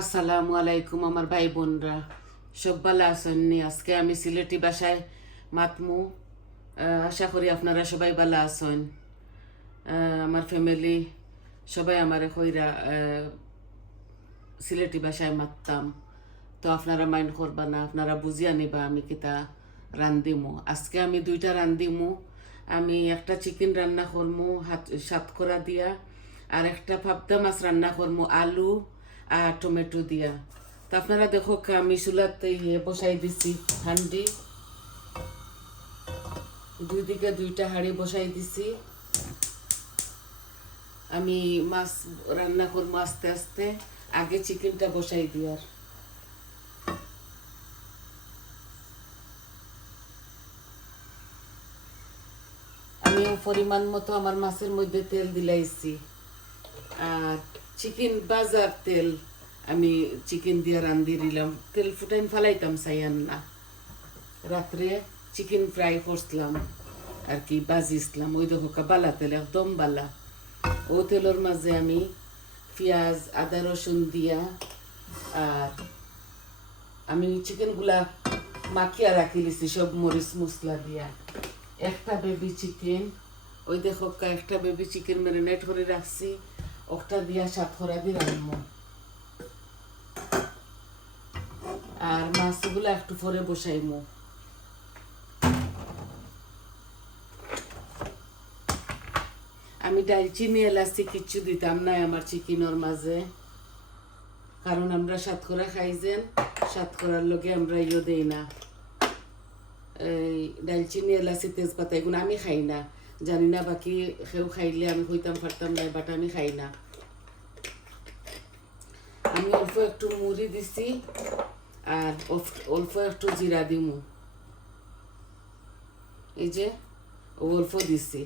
আসসালামু আলাইকুম আমার ভাই বোনরা, সব ভালো আছেননি? আজকে আমি সিলেটি ভাষায় মাতমু। আশা করি আপনারা সবাই ভালো আছেন। আমার ফ্যামিলি সবাই আমারে কইরা সিলেটি ভাষায় মাততাম, তো আপনারা মাইন্ড করবা না, আপনারা বুঝিয়া নিবা আমি কিতা রান্দিমু। আজকে আমি দুইটা রান্দিমু। আমি একটা চিকেন রান্না করমু সাতকরা দিয়া, আর একটা পাবদা মাছ রান্না করমু আলু আর টমেটো দিয়া। তো আপনারা দেখো আমি চুলাতে বসাই দিছি হান্ডি, দুই দিকে দুইটা হাঁড়ি বসাই দিছি। আমি মাছ রান্না করবো আস্তে আস্তে, আগে চিকেনটা বসাই দিয়ার। আমি পরিমাণ মতো আমার মাছের মধ্যে তেল দিলাইছি, আর চিকেন বাজার তেল আমি চিকেন দিয়ে রান্ধি দিলাম। তেল ফুটাইন ফালাইতাম চাইয়ান না, রাত্রে চিকেন ফ্রাই করছিলাম আর কি বাজিছিলাম। ওই দেখো বালা তেল, একদম বালা। ও তেলের মাঝে আমি পেঁয়াজ আদা রসুন দিয়া, আর আমি চিকেনগুলা মাখিয়া রাখি লিছি সব মরিচ মশলা দিয়া। একটা বেবি চিকেন, ওই দেখো একটা বেবি চিকেন ম্যারিনেট করে রাখছি, ওটা দিয়া সাতখরা দিয়ে রাখবো। আর মাছগুলা একটু পরে বসাইমু। আমি ডালচিনি এলাচি কিচ্ছু দিতাম না আমার চিকেনের মাঝে, কারণ আমরা সাতকরা খাইছেন, সাতকরার লগে আমরা ইয়ে দেই না, এই ডালচিনি এলাচি তেজপাতা এগুলো আমি খাই না। জানি না বাকি কেউ খাইলে আমি হইতাম পারতাম না, বাট আমি খাই না। আমি অল্প একটু মুড়ি দিছি আর অল্প একটু জিরা দিমু, এই যে অল্প দিছি।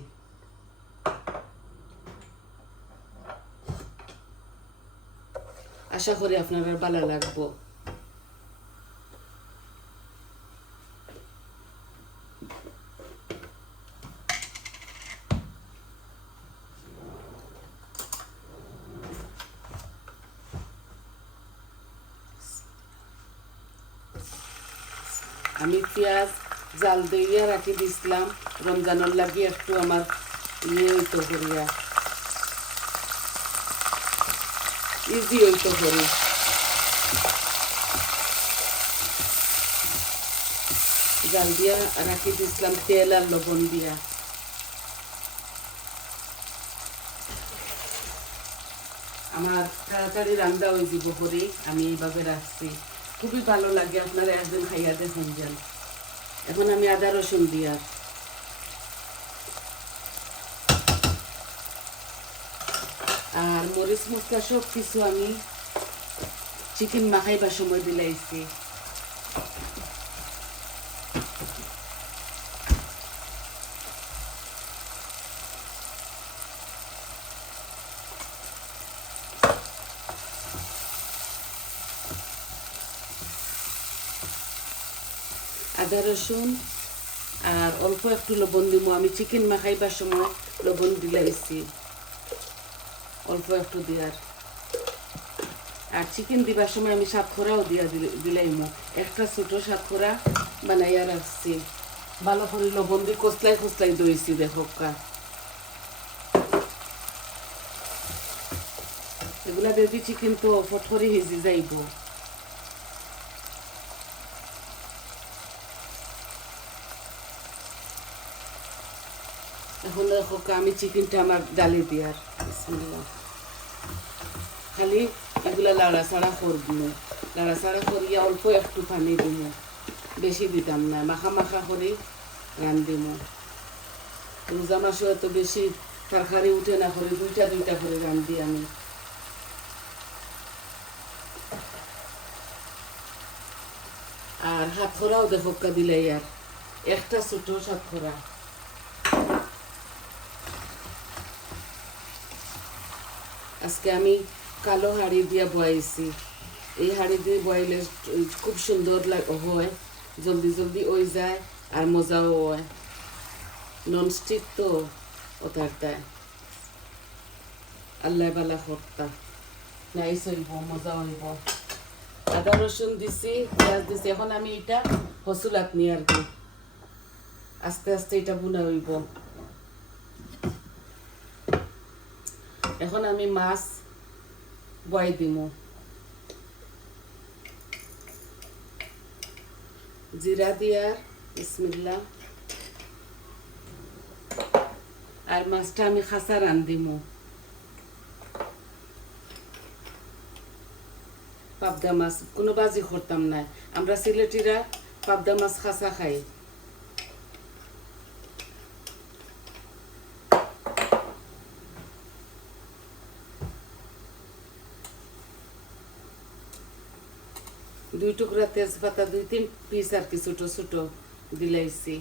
আশা করি আপনার ভালো লাগবো। আমি পেঁয়াজ জাল দিয়ে রাখি দিছিলাম রমজানের লাগি, একটু আমার হইতো করিয়া ইজি হইতো করি। জাল দিয়া রাখি দিছিলাম তেল আর লবণ দিয়া। আমার তাড়াতাড়ি রান্না হয়ে যাব করে আমি এইভাবে রাখছি, খুবই ভালো লাগে। আপনারা একদিন খাইয়া দেখুন যান। এখন আমি আদা রসুন দিয়া, আর মরিচ মশলা সব কিছু আমি চিকেন মাখাইবার সময় দিলাইছি। আদা রসুন আর অল্প একটু লবণ দিব। আমি চিকেন মাখাইবার সময় লবণ দিলাইছি অল্প একটু দিয়ার, আর চিকেন দিবার সময় আমি সাতখরাও দিয়া দিলাইমু। একটা ছোট সাতখরা বানাইয়া রাখছি, ভালো করে লবণ দিয়ে কচলাই কচলাই দইছি। দেখো এগুলা বেবি চিকেন তো ফট করে হেজি যাইব। এখন দেখো আমি চিকেনটা আমার ডালি দিয়ার, খালি এগুলা লাড়াচাড়া করবো, লাড়াচাড়া করিয়া অল্প একটু পানি দিব, বেশি দিতাম না, মাখা মাখা করে রান্ধিমু। রোজা মাসে এত বেশি তরকারি উঠে না, করে দুইটা দুইটা করে রান্ধি আমি। আর হাতখরাও দেখো দিলাই, আর একটা ছোট সাতখরা। আজকে আমি কালো হাঁড়ি দিয়ে বয়াইছি। এই হাঁড়ি দিয়ে বয়াইলে খুব সুন্দর হয়, জলদি জলদি ওই যায় আর মজাও হয়। ননস্টিক তো ওটারটায় আল্লাহ বালা করতা নাইস হইব, মজা হইব। আদা রসুন দিছি, পেঁয়াজ দিছি। এখন আমি এটা হসুলাত নিয়ে আর কি আস্তে আস্তে এটা বুনা হইব। এখন আমি মাছ বয় দিব, জিরা দিয়া বিসমিল্লাহ। আর মাছটা আমি খাসা রান্ধিম। পাবদা মাছ কোনো বাজি করতাম না, আমরা সিলেটিরা পাবদা মাছ খাসা খাই। দুই টুকরা তেজপাতা, 2-3 পিস আর কি ছোট ছোট দিলাইছি।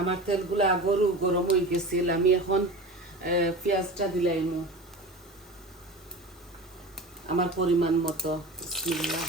আমার তেলগুলা আগরু গরম হয়ে গেছিল, আমি এখন পেঁয়াজটা দিলাইমু আমার পরিমাণ মতো। বিসমিল্লাহ।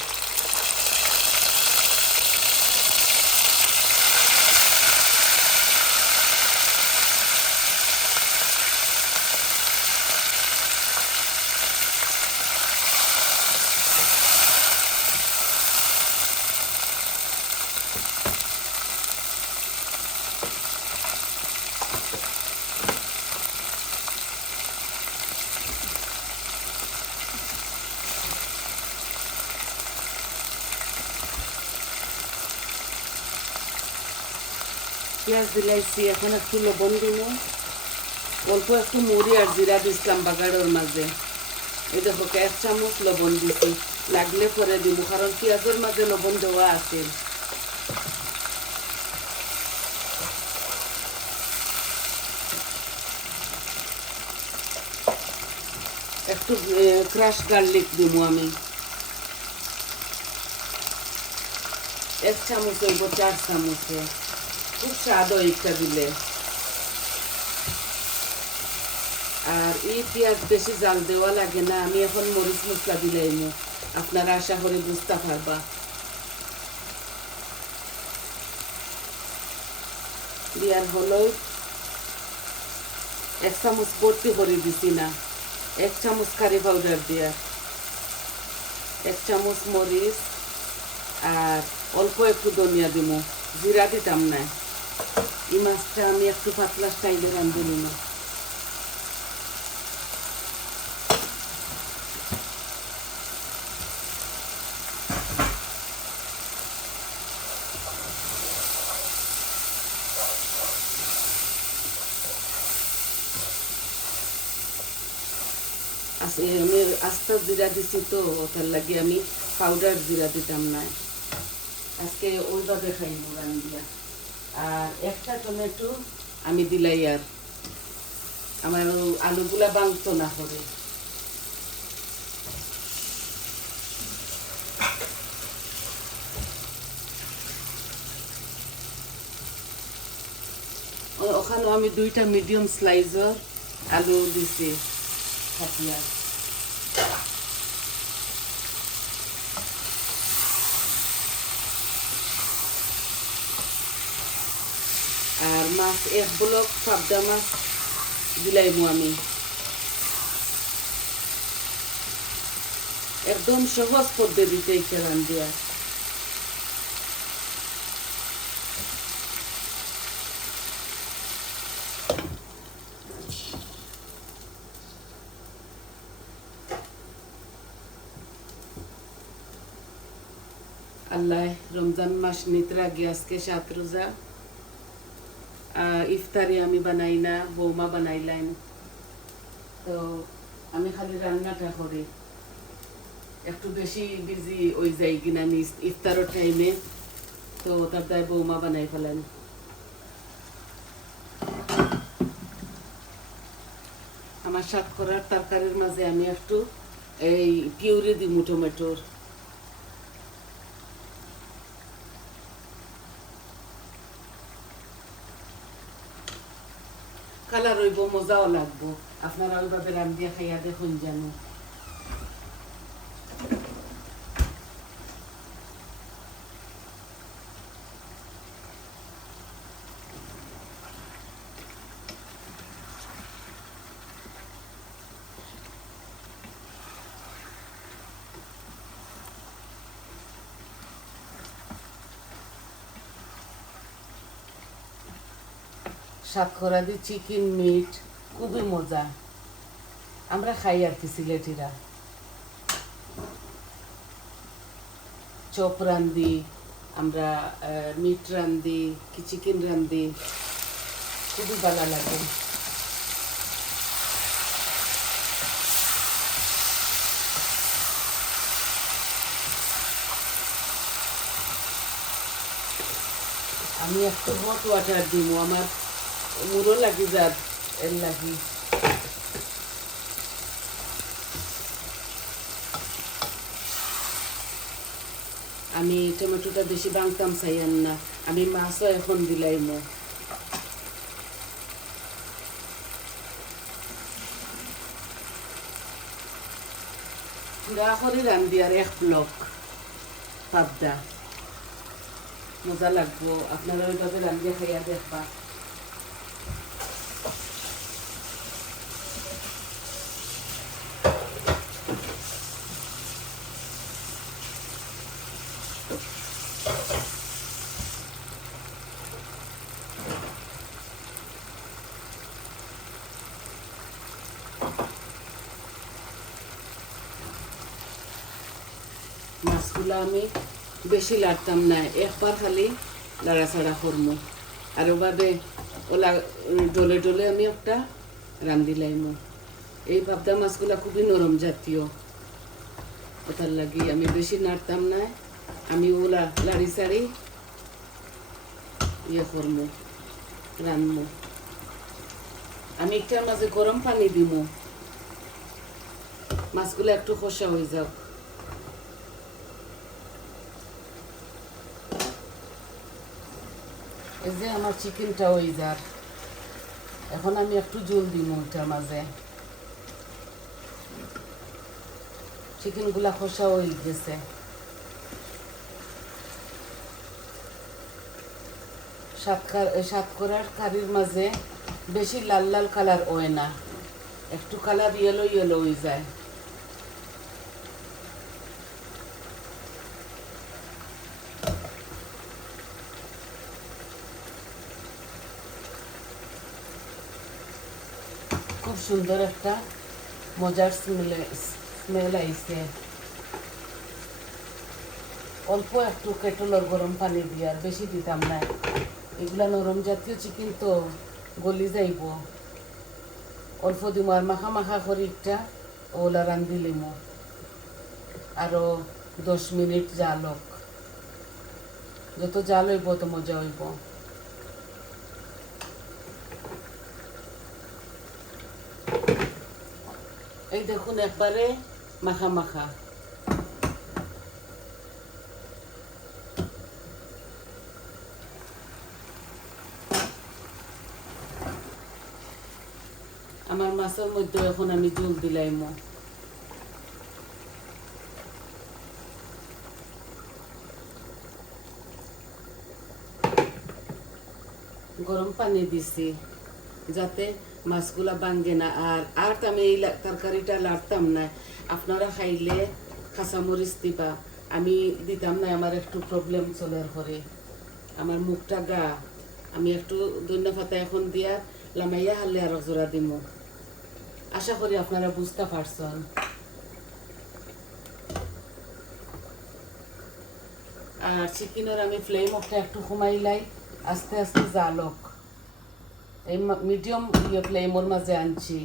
পেঁয়াজ দিলাইছি, এখন একটু লবণ দিব, অল্প একটু মুড়ি আর জিরা দিছিলাম বাগাড়ের মাঝে। এই দেখো 1 চামচ লবণ দিছি, লাগলে পরে দিব কারণ পেঁয়াজের মাঝে লবণ দেওয়া আছে। একটু ক্রাশ গার্লিক দিব আমি, 1 চামচ হইব 4 চামচে, খুব স্বাদ হয় একটা দিলে। আর এই পেঁয়াজ বেশি জাল দেওয়া লাগে না, আমি এখন মরিচ মশলা দিলাইমু, আপনারা আশা করে বুঝতে পারবা। দিয়ার হলুদ 1 চামচ ভর্তি করে দিছি না, 1 চামচ কারি পাউডার দিয়া, 1 চামচ মরিচ আর অল্প একটু ধনিয়া দিব, জিরা দিতাম না। এই মাছটা আমি একটু পাতলা স্টাইলে রাঁধে নিব। আমি আস্তা জিরা দিছি তো ওটার লাগে আমি পাউডার জিরা দিতাম না, আজকে ওইভাবে খাইব রান্ধিয়া। আর একটা টমেটো আমি দিলাই, আর আমার আলুগুলা বাংতো না করে। ওখানে আমি 2টা মিডিয়াম স্লাইজর আলু দিছি কাটিয়া। আর মাছ 1 ব্লক পাবদা মাছ দিলাইমু আমি। একদম সহজ পদ্ধতিতে এটা রান্ধিয়া। আল্লাহ রমজান মাস নিতে আগে আজকে 7 রোজা, ইফতারি আমি বানাই না, বৌমা বানাইলেন, তো আমি খালি রান্নাটা করি। একটু বেশি বিজি ওই যাই কিনা আমি ইফতারের টাইমে, তো তার দায় বৌমা বানাই ফেলেন। আমার সাত করার তরকারির মাঝে আমি একটু এই পিউরি দিমু টমেটোর। কালার হইব, মজাও লাগবো, আপনারা ওইভাবে রান্ধিয়া খাইয়া দেখুন জানো। সাতকরা দি চিকেন মিট খুবই মজা, আমরা খাই আর কি সিলেটিরা। চপ রান্ধি আমরা, মিট রান্ধি কি চিকেন রান্ধি, খুবই ভালো লাগে। আমি একটু হট ওয়াটার দিব, আমার মুড়ো লাগি যার এর লাগি। আমি টমেটোটা বেশি বাংতাম চাইয়ান না, আমি মাছও এখন দিলাইমো। পুরা করে রান্ধি আর এক ব্লক পাবদা, মজা লাগবো। আপনারা ওইভাবে রান্ধিয়ে খাইয়া দেখবা। মাছগুলো আমি বেশি লাড়তাম না, একবার খালি লাড়াছাড়া করমু, আর ওভাবে ওলা ডলে ডলে আমি একটা রান্ধি লাইমু। এই পাবদা মাছগুলা খুবই নরম জাতীয়, ওটার লাগি আমি বেশি নাড়তাম না, আমি ওলা লাড়ি সাড়ি ইয়ে করমু, রানমু। আমি একটার মাঝে গরম পানি দিমু, মাছগুলো একটু খসা হয়ে যাও। এই যে আমার চিকেনটা হয়ে যার, এখন আমি একটু জল দিমু ওইটার মাঝে। চিকেনগুলা খসা হয়ে গেছে। সাতকরার কারির মাঝে বেশি লাল লাল কালার হয় না, একটু কালার ইয়েলো ইয়েলো হয়ে যায়। খুব সুন্দর একটা মজার স্মেল আইছে। অল্প একটু কেটলের গরম পানি দিয়ে, আর বেশি দিতাম না, এগুলা নরম জাতীয় চিকেন তো গলি যাইব। অল্প দিব আর মাখা মাখা করে একটা ওলা রান্ধি লিমো, আরো 10 মিনিট জাল হোক, যত জাল হইব তত মজা হইব। এই দেখুন একবারে মাখা মাখা। আমার মাছের মধ্যে এখন আমি জল দিলাইমো। গরম পানি দিছি যাতে মাছগুলা ভাঙ্গে না। আর আমি এই তরকারিটা লাড়তাম না, আপনারা খাইলে কাঁচামরিচ দিবা, আমি দিতাম না, আমার একটু প্রবলেম চলে করে, আমার মুখটা গা। আমি একটু ধনিয়া পাতা এখন দিয়া লামাইয়া হারলে আর জোড়া দিমু। আশা করি আপনারা বুঝতে পারছেন। আর চিকেনের আমি ফ্লেম একটা একটু কমাইলাই, আস্তে আস্তে জালক এই মিডিয়াম ফ্লেমের মাঝে আনছি।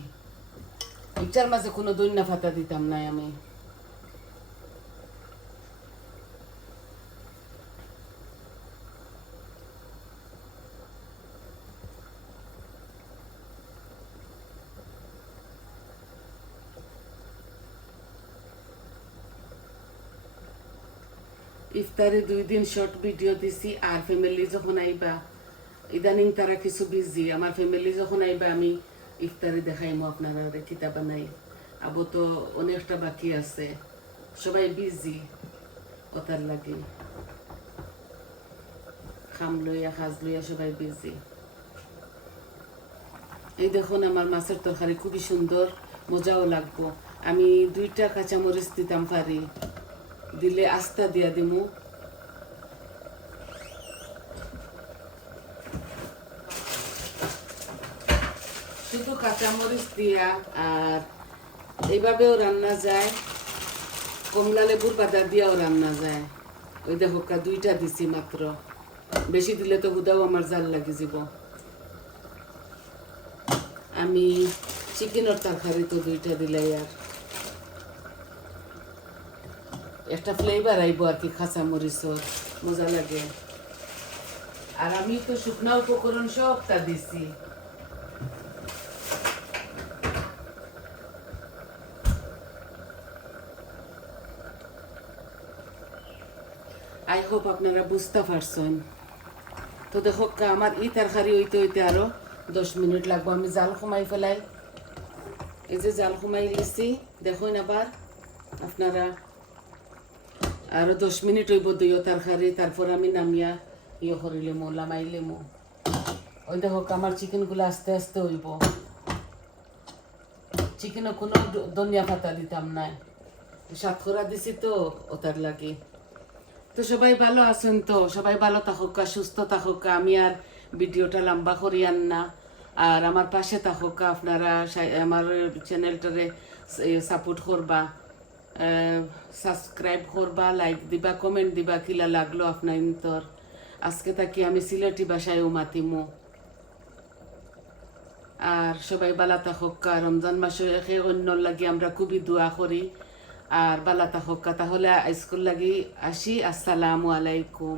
এটার মাঝে কোনো ধনিয়া পাতা দিতাম না আমি। ইফতারে 2 দিন শর্ট ভিডিও দিছি, আর ফ্যামিলি যখন আইবা, ইদানিং তারা কিছু বিজি, আমার ফ্যামিলি যখন আইবা আমি ইফতারে দেখাইমো আপনারা কিতা বানাই। আবু তো অনেকটা বাকি আছে, সবাই বিজি, ওটার লাগে খাম লইয়া খাজ লইয়া সবাই বিজি। এই দেখুন আমার মাছের তরকারি খুবই সুন্দর, মজাও লাগবো। আমি 2টা কাঁচামরিচ দিতাম পারি, দিলে আস্তা দিয়া দিমু। শুধু কাঁচামরিচ দিয়া আর এইভাবেও রান্না যায়, কমলা লেবুর বাজার দিয়েও রান্না যায়। ওই দেখো দুইটা দিছি মাত্র, বেশি দিলে তো হুদাও আমার জাল লাগি যাব। আমি চিকেনের তরকারি তো দুইটা দিলাই, আর একটা ফ্লেভার আইব আর কি, কাঁচা মরিচর মজা লাগে। আর আমি তো শুকনা উপকরণ সবটা দিছি। আই হোপ আপনারা বুঝতে পারছেন। তো দেখো আমার ই তরকারি হইতে হইতে আরো 10 মিনিট লাগবো। আমি জাল কমাই ফেলাই, এই যে জাল কমাই লিছি দেখুন। আবার আপনারা আরো 10 মিনিট হইব দইও তরকারি, তারপর আমি নামিয়া ইয়ে করিলেমো, লামাইলেমো। ওই দেখো আমার চিকেনগুলো আস্তে আস্তে হইব। চিকেনে কোনো ধনিয়া পাতা দিতাম নাই, সাতখরা দিছি তো ওটার লাগে। তো সবাই ভালো আছেন? তো সবাই ভালো থাকুকা, সুস্থ থাকুকা। আমি আর ভিডিওটা লম্বা করিয়ান না, আর আমার পাশে থাকুকা। আপনারা আমার চ্যানেলটারে সাপোর্ট করবা, সাবস্ক্রাইব করবা, লাইক দিবা, কমেন্ট দিবা কিলা লাগলো আপনার তোর। আজকে থাকি আমি সিলেটি ভাষায়ও মাতিমু। আর সবাই বালা থাকুকা। রমজান মাসে অন্যর লাগি আমরা খুবই দোয়া করি। আর বালা থাকুকা। তাহলে স্কুল লাগি আসি। আসসালামু আলাইকুম।